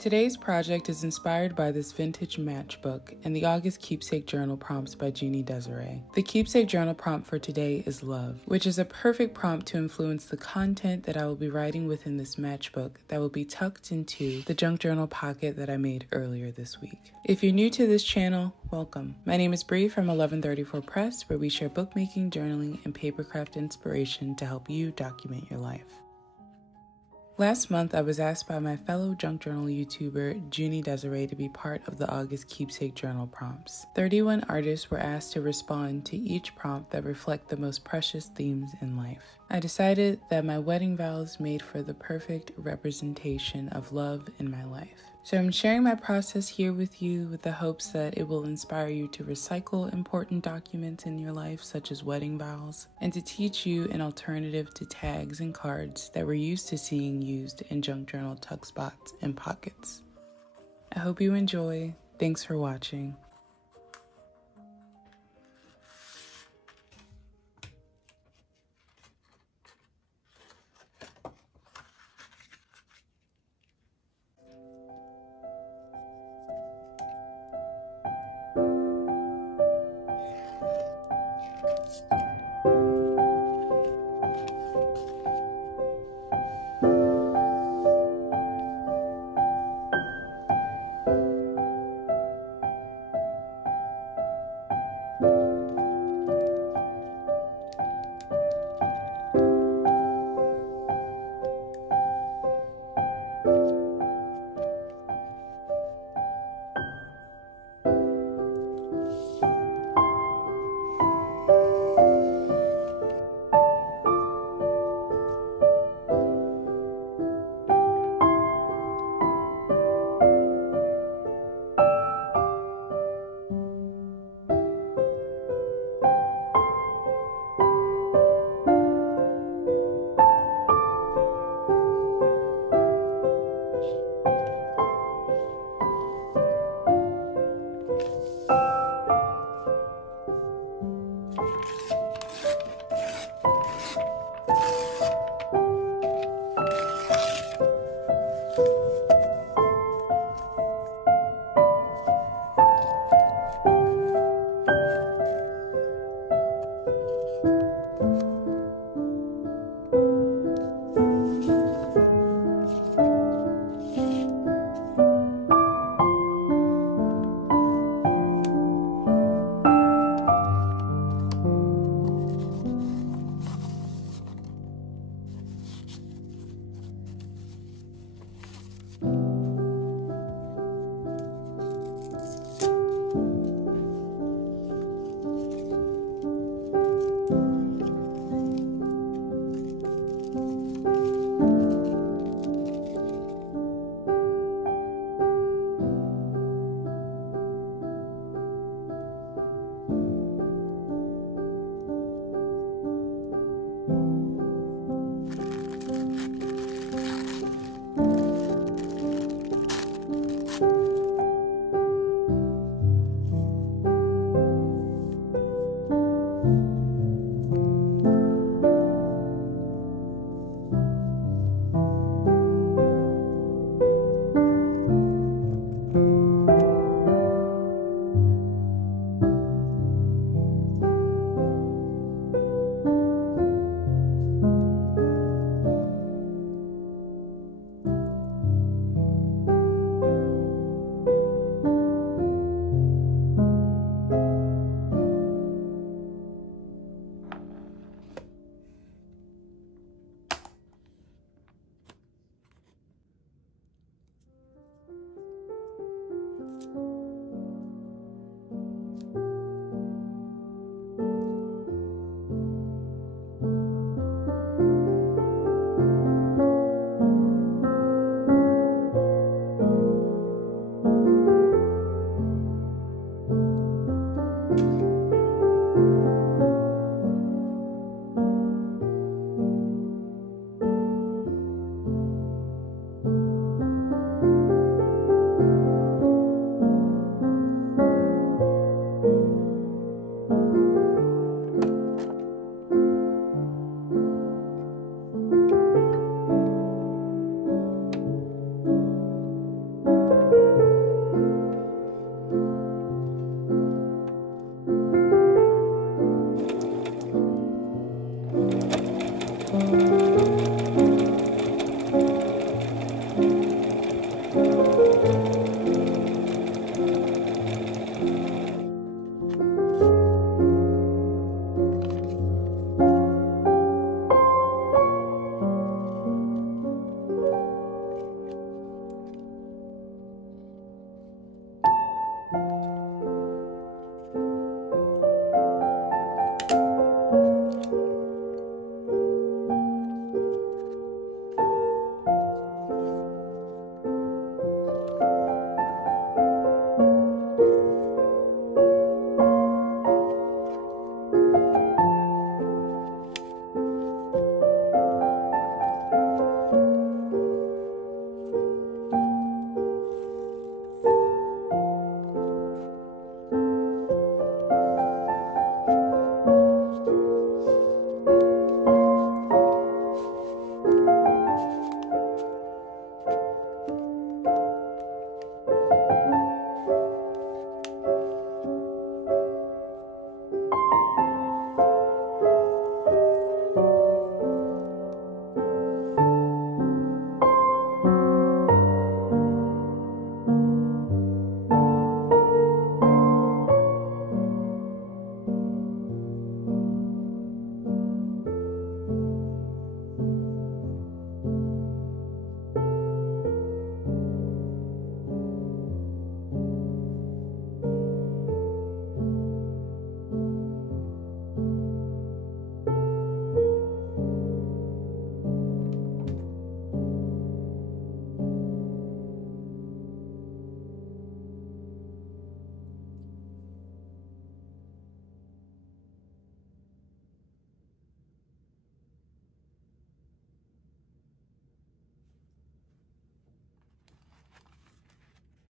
Today's project is inspired by this vintage matchbook and the August Keepsake journal prompts by Juni Desiree. The Keepsake journal prompt for today is love, which is a perfect prompt to influence the content that I will be writing within this matchbook that will be tucked into the junk journal pocket that I made earlier this week. If you're new to this channel, welcome. My name is Bree from 1134 Press, where we share bookmaking, journaling, and papercraft inspiration to help you document your life. Last month, I was asked by my fellow junk journal YouTuber, Juni Desiree, to be part of the August Keepsake journal prompts. 31 artists were asked to respond to each prompt that reflect the most precious themes in life. I decided that my wedding vows made for the perfect representation of love in my life. So I'm sharing my process here with you with the hopes that it will inspire you to recycle important documents in your life, such as wedding vows, and to teach you an alternative to tags and cards that we're used to seeing used in junk journal tuck spots and pockets. I hope you enjoy. Thanks for watching.